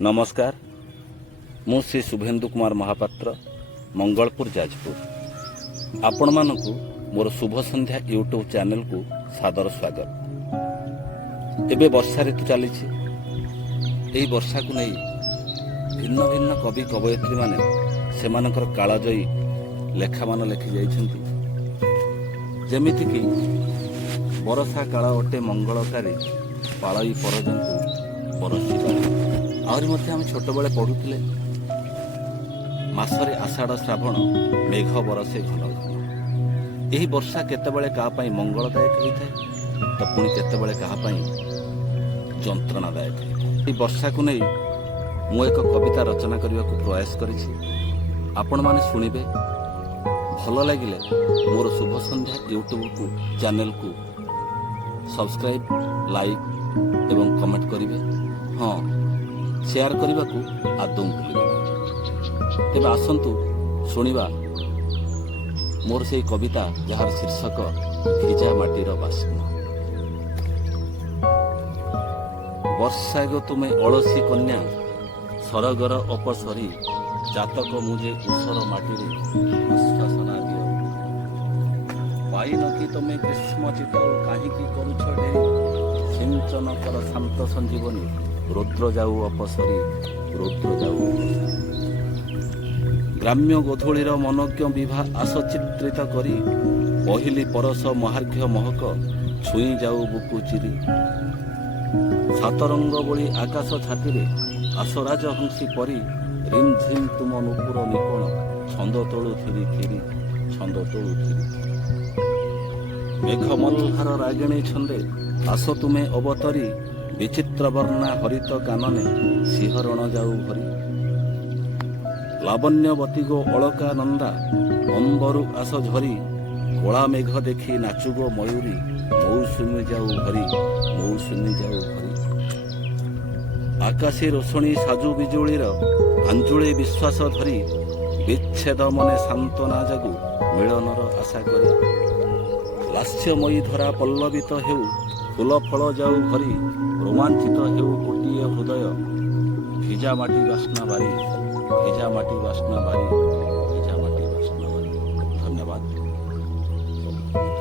नमस्कार मु श्री शुभेन्दु कुमार महापात्र मंगलपुर जाजपुर आपण मानकु मोर शुभ संध्या यूट्यूब चैनल को सादर स्वागत। एबे वर्षा ऋतु चली वर्षा को नहीं भिन्न भिन्न कवि कवयित्री माने सेमानकर कालजयी लेखा मान लिखि जाइछन्ति। जेमितिकि बरसा काल अटे मंगलकारी पाळई परजंतु बरसी आहरी मध्य आम छोट बेले पढ़ुले मासरे आषाढ़ श्रावण मेघ बरसे घन घन। यही वर्षा केतेबेले काहापाई मंगलदायक होता है तो पुणी केतेबेले काहापाई जंत्रणादायक होता है। वर्षा को नहीं मु एक कविता रचना करने को प्रयास करिछि। आपण माने शुणिबे भल लगिले मोर शुभ संध्या यूट्यूब को चैनल को सब्सक्राइब लाइक एवं कमेंट करिवे। हाँ शेयर करने को आदौ भूलिबे ना। तेबे आसंतु शुणिबा मोर से कविता जार शीर्षक भिजा माटीर बास्ना। वर्षा गो तुमे अलसी कन्या सरगर अपसरी जातक मुझे ऊषर माटी आश्वासना दियो। पाइन कि तुमे ग्रीष्म चितल कहीं करुछ डेरी सिंचन कर शांत संजीवनी रुद्र जाऊ अपसरी रुद्र जाऊ। ग्राम्य गोधूलीर मनज्ञ विवाह आस चित्रित करी पहिली परस महार्घ्य महक छुई जाऊ बुकु चिरी। सातरंग बोली आकाश छाती आसराज हंसी परी रिम झिम तुम नुपुर निकोण छंद तोळु थिरी थिरी छंद तोळु थिरी। मेघ मल्हार रागिणी छंदे आस तुमे अवतरी विचित्र वर्णा हरित कानने सिंहरण जाऊ भरी। लावण्यवती गो अलका नंदा अंबरु आस झरी कला मेघ देखी नाचुगो मयूरी मौसुमी जाऊ भरी मौसुमी जाऊ भरी। आकाशी रोशनी साजु बिजुलीर आंजुली विश्वास धरी विच्छेद मने सांत्वना जागु मिलनर आशा करी। लास्यमयी धरा पल्लवित हेउ फूल फल जाऊ भरी रोमांचित हेउ गोटिए हृदय भिजा माटी बास्ना बारी भिजा माटी बास्ना बारी भिजा माटी बास्ना बारी। धन्यवाद।